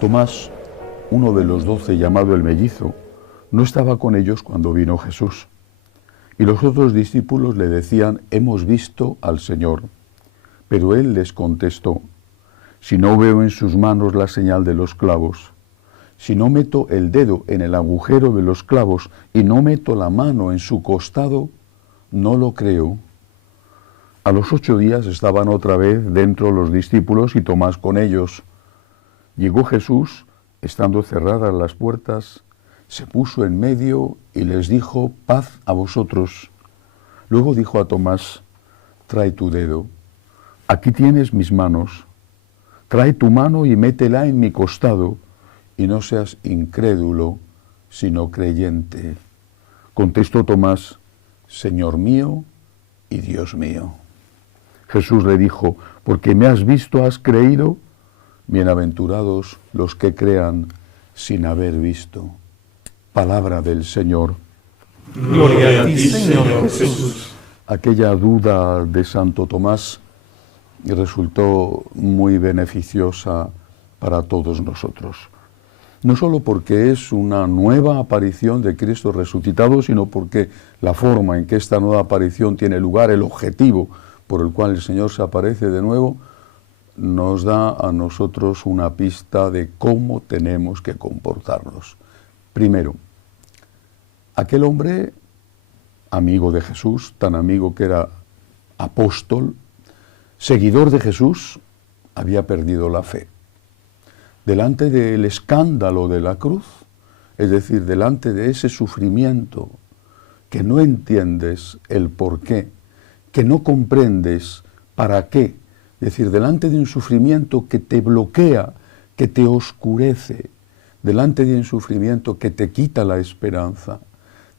Tomás, uno de los 12, llamado el mellizo, no estaba con ellos cuando vino Jesús. Y los otros discípulos le decían: hemos visto al Señor. Pero él les contestó: si no veo en sus manos la señal de los clavos, si no meto el dedo en el agujero de los clavos y no meto la mano en su costado, no lo creo. A los 8 días estaban otra vez dentro los discípulos y Tomás con ellos. Llegó Jesús, estando cerradas las puertas, se puso en medio y les dijo: paz a vosotros. Luego dijo a Tomás: trae tu dedo, aquí tienes mis manos, trae tu mano y métela en mi costado, y no seas incrédulo, sino creyente. Contestó Tomás: Señor mío y Dios mío. Jesús le dijo: porque me has visto, has creído. Bienaventurados los que crean sin haber visto. Palabra del Señor. Gloria a ti, Señor Jesús. Aquella duda de Santo Tomás resultó muy beneficiosa para todos nosotros. No solo porque es una nueva aparición de Cristo resucitado, sino porque la forma en que esta nueva aparición tiene lugar, el objetivo por el cual el Señor se aparece de nuevo, nos da a nosotros una pista de cómo tenemos que comportarnos. Primero, aquel hombre, amigo de Jesús, tan amigo que era apóstol, seguidor de Jesús, había perdido la fe. Delante del escándalo de la cruz, es decir, delante de ese sufrimiento que no entiendes el por qué, que no comprendes para qué, es decir, delante de un sufrimiento que te bloquea, que te oscurece, delante de un sufrimiento que te quita la esperanza,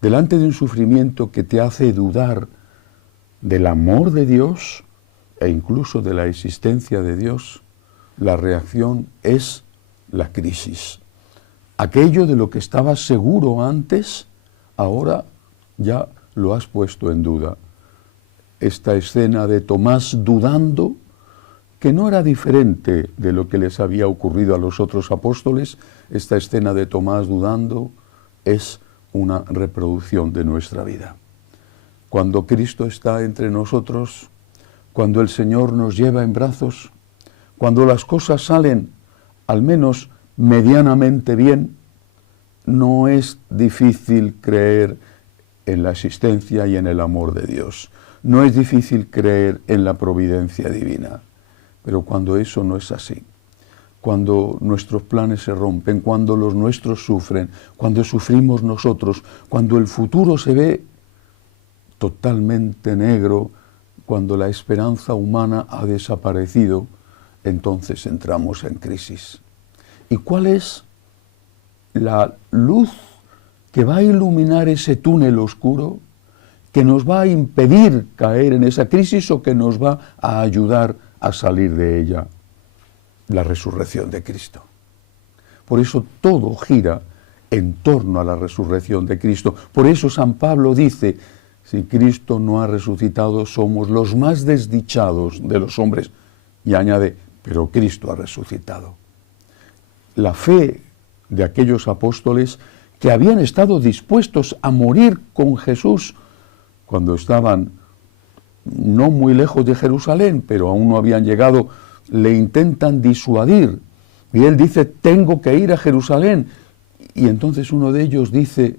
delante de un sufrimiento que te hace dudar del amor de Dios e incluso de la existencia de Dios, la reacción es la crisis. Aquello de lo que estabas seguro antes, ahora ya lo has puesto en duda. Esta escena de Tomás dudando, que no era diferente de lo que les había ocurrido a los otros apóstoles, esta escena de Tomás dudando es una reproducción de nuestra vida. Cuando Cristo está entre nosotros, cuando el Señor nos lleva en brazos, cuando las cosas salen al menos medianamente bien, no es difícil creer en la existencia y en el amor de Dios. No es difícil creer en la providencia divina. Pero cuando eso no es así, cuando nuestros planes se rompen, cuando los nuestros sufren, cuando sufrimos nosotros, cuando el futuro se ve totalmente negro, cuando la esperanza humana ha desaparecido, entonces entramos en crisis. ¿Y cuál es la luz que va a iluminar ese túnel oscuro, que nos va a impedir caer en esa crisis o que nos va a ayudar a salir de ella? La resurrección de Cristo. Por eso todo gira en torno a la resurrección de Cristo. Por eso San Pablo dice: si Cristo no ha resucitado, somos los más desdichados de los hombres. Y añade: pero Cristo ha resucitado. La fe de aquellos apóstoles que habían estado dispuestos a morir con Jesús cuando estaban no muy lejos de Jerusalén, pero aún no habían llegado, le intentan disuadir. Y él dice: tengo que ir a Jerusalén. Y entonces uno de ellos dice: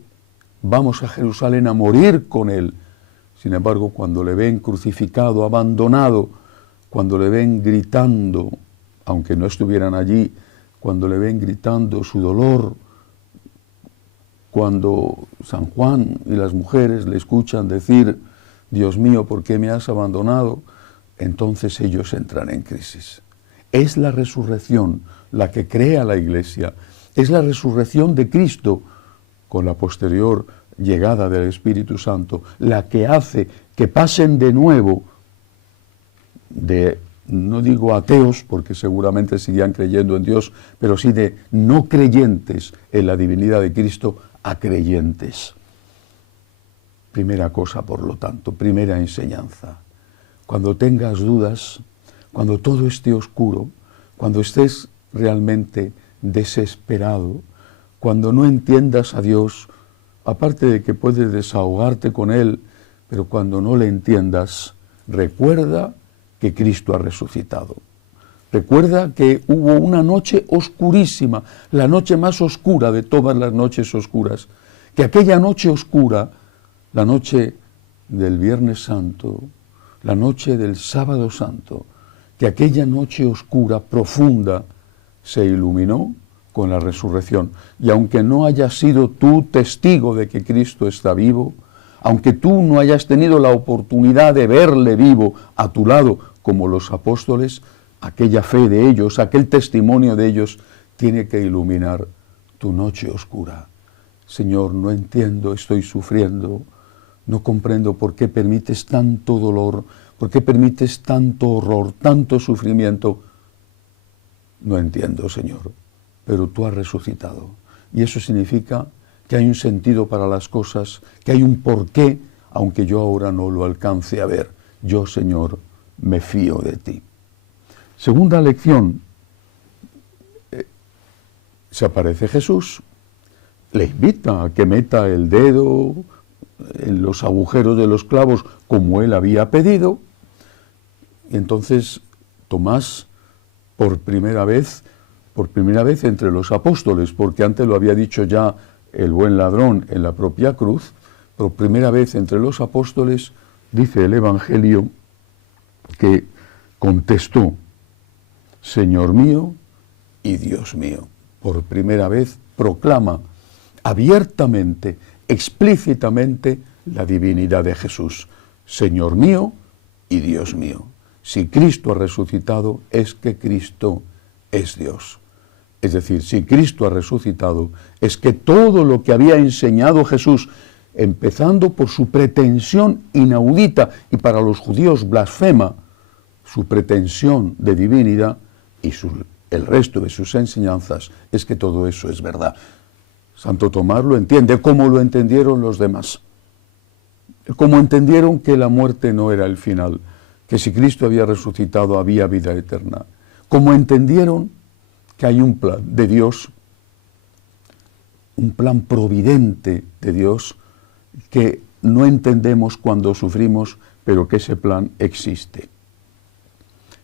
vamos a Jerusalén a morir con él. Sin embargo, cuando le ven crucificado, abandonado, cuando le ven gritando, aunque no estuvieran allí, cuando le ven gritando su dolor, cuando San Juan y las mujeres le escuchan decir: Dios mío, ¿por qué me has abandonado? Entonces ellos entran en crisis. Es la resurrección la que crea la Iglesia. Es la resurrección de Cristo con la posterior llegada del Espíritu Santo la que hace que pasen de nuevo de no digo ateos, porque seguramente seguían creyendo en Dios, pero sí de no creyentes en la divinidad de Cristo a creyentes. Primera cosa, por lo tanto, primera enseñanza. Cuando tengas dudas, cuando todo esté oscuro, cuando estés realmente desesperado, cuando no entiendas a Dios, aparte de que puedes desahogarte con Él, pero cuando no le entiendas, recuerda que Cristo ha resucitado. Recuerda que hubo una noche oscurísima, la noche más oscura de todas las noches oscuras, que aquella noche oscura, la noche del Viernes Santo, la noche del Sábado Santo, que aquella noche oscura, profunda, se iluminó con la resurrección. Y aunque no hayas sido tú testigo de que Cristo está vivo, aunque tú no hayas tenido la oportunidad de verle vivo a tu lado como los apóstoles, aquella fe de ellos, aquel testimonio de ellos, tiene que iluminar tu noche oscura. Señor, no entiendo, estoy sufriendo, no comprendo por qué permites tanto dolor, por qué permites tanto horror, tanto sufrimiento. No entiendo, Señor, pero tú has resucitado. Y eso significa que hay un sentido para las cosas, que hay un porqué, aunque yo ahora no lo alcance a ver. Yo, Señor, me fío de ti. Segunda lección, se aparece Jesús, le invita a que meta el dedo en los agujeros de los clavos como él había pedido, y entonces Tomás, por primera vez entre los apóstoles, porque antes lo había dicho ya el buen ladrón en la propia cruz, por primera vez entre los apóstoles, dice el Evangelio, que contestó, Señor mío y Dios mío. Por primera vez proclama abiertamente, explícitamente, la divinidad de Jesús. Señor mío y Dios mío. Si Cristo ha resucitado, es que Cristo es Dios. Es decir, si Cristo ha resucitado, es que todo lo que había enseñado Jesús, empezando por su pretensión inaudita y para los judíos blasfema, su pretensión de divinidad y el resto de sus enseñanzas, es que todo eso es verdad. Santo Tomás lo entiende, como lo entendieron los demás. Como entendieron que la muerte no era el final, que si Cristo había resucitado había vida eterna. Como entendieron que hay un plan de Dios, un plan providente de Dios, que no entendemos cuando sufrimos, pero que ese plan existe.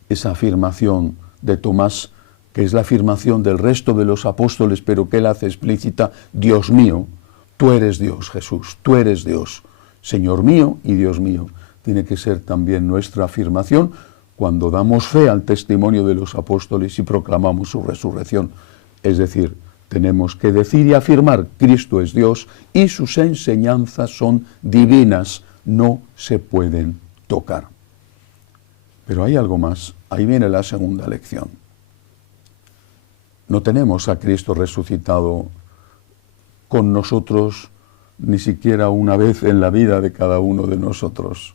Esa afirmación de Tomás, que es la afirmación del resto de los apóstoles, pero que él hace explícita, Dios mío, tú eres Dios, Jesús, tú eres Dios, Señor mío y Dios mío. Tiene que ser también nuestra afirmación cuando damos fe al testimonio de los apóstoles y proclamamos su resurrección. Es decir, tenemos que decir y afirmar, Cristo es Dios y sus enseñanzas son divinas, no se pueden tocar. Pero hay algo más, ahí viene la segunda lección. No tenemos a Cristo resucitado con nosotros ni siquiera una vez en la vida de cada uno de nosotros.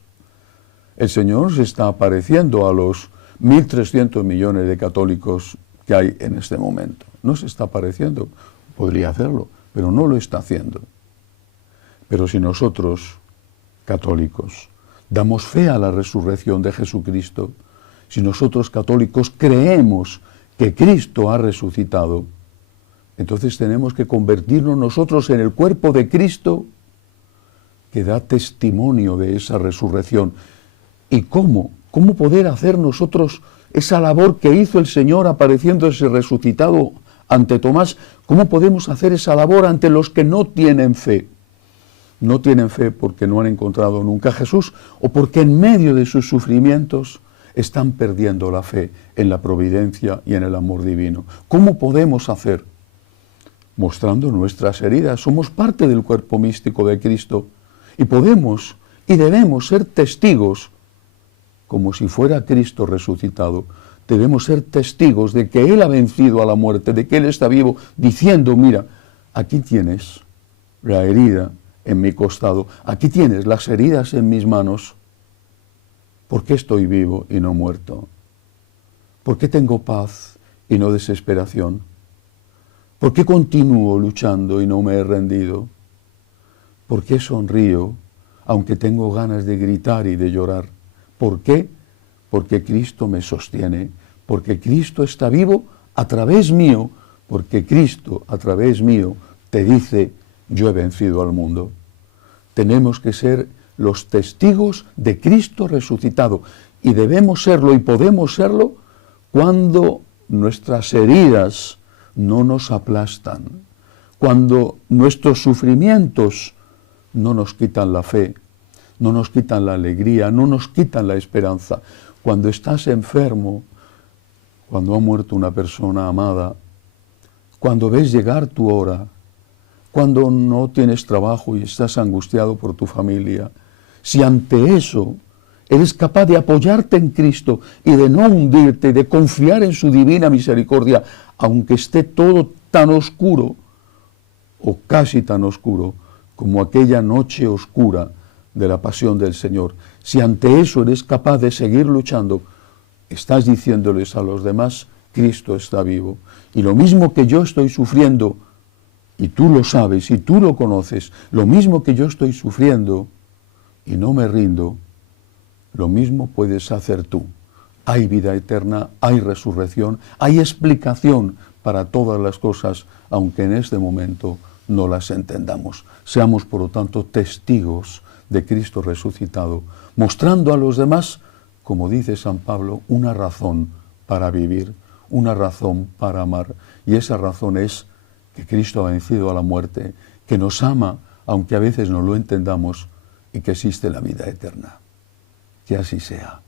El Señor se está apareciendo a los 1.300 millones de católicos que hay en este momento. No se está apareciendo, podría hacerlo, pero no lo está haciendo. Pero si nosotros, católicos, damos fe a la resurrección de Jesucristo, si nosotros católicos creemos que Cristo ha resucitado, entonces tenemos que convertirnos nosotros en el cuerpo de Cristo que da testimonio de esa resurrección. ¿Y cómo? ¿Cómo poder hacer nosotros esa labor que hizo el Señor apareciéndose resucitado ante Tomás? ¿Cómo podemos hacer esa labor ante los que no tienen fe? No tienen fe porque no han encontrado nunca a Jesús o porque en medio de sus sufrimientos están perdiendo la fe en la providencia y en el amor divino. ¿Cómo podemos hacer? Mostrando nuestras heridas. Somos parte del cuerpo místico de Cristo y podemos y debemos ser testigos, como si fuera Cristo resucitado. Debemos ser testigos de que Él ha vencido a la muerte, de que Él está vivo, diciendo, mira, aquí tienes la herida en mi costado, aquí tienes las heridas en mis manos. ¿Por qué estoy vivo y no muerto? ¿Por qué tengo paz y no desesperación? ¿Por qué continúo luchando y no me he rendido? ¿Por qué sonrío aunque tengo ganas de gritar y de llorar? ¿Por qué? Porque Cristo me sostiene, porque Cristo está vivo a través mío, porque Cristo a través mío te dice, yo he vencido al mundo. Tenemos que ser los testigos de Cristo resucitado y debemos serlo y podemos serlo cuando nuestras heridas no nos aplastan, cuando nuestros sufrimientos no nos quitan la fe, no nos quitan la alegría, no nos quitan la esperanza. Cuando estás enfermo, cuando ha muerto una persona amada, cuando ves llegar tu hora, cuando no tienes trabajo y estás angustiado por tu familia, si ante eso eres capaz de apoyarte en Cristo y de no hundirte, de confiar en su divina misericordia, aunque esté todo tan oscuro, o casi tan oscuro, como aquella noche oscura de la pasión del Señor. Si ante eso eres capaz de seguir luchando, estás diciéndoles a los demás, Cristo está vivo. Y lo mismo que yo estoy sufriendo, y tú lo sabes, y tú lo conoces, lo mismo que yo estoy sufriendo, y no me rindo, lo mismo puedes hacer tú. Hay vida eterna, hay resurrección, hay explicación para todas las cosas, aunque en este momento no las entendamos. Seamos, por lo tanto, testigos de Cristo resucitado, mostrando a los demás, como dice San Pablo, una razón para vivir, una razón para amar. Y esa razón es que Cristo ha vencido a la muerte, que nos ama, aunque a veces no lo entendamos, y que existe la vida eterna. Que así sea.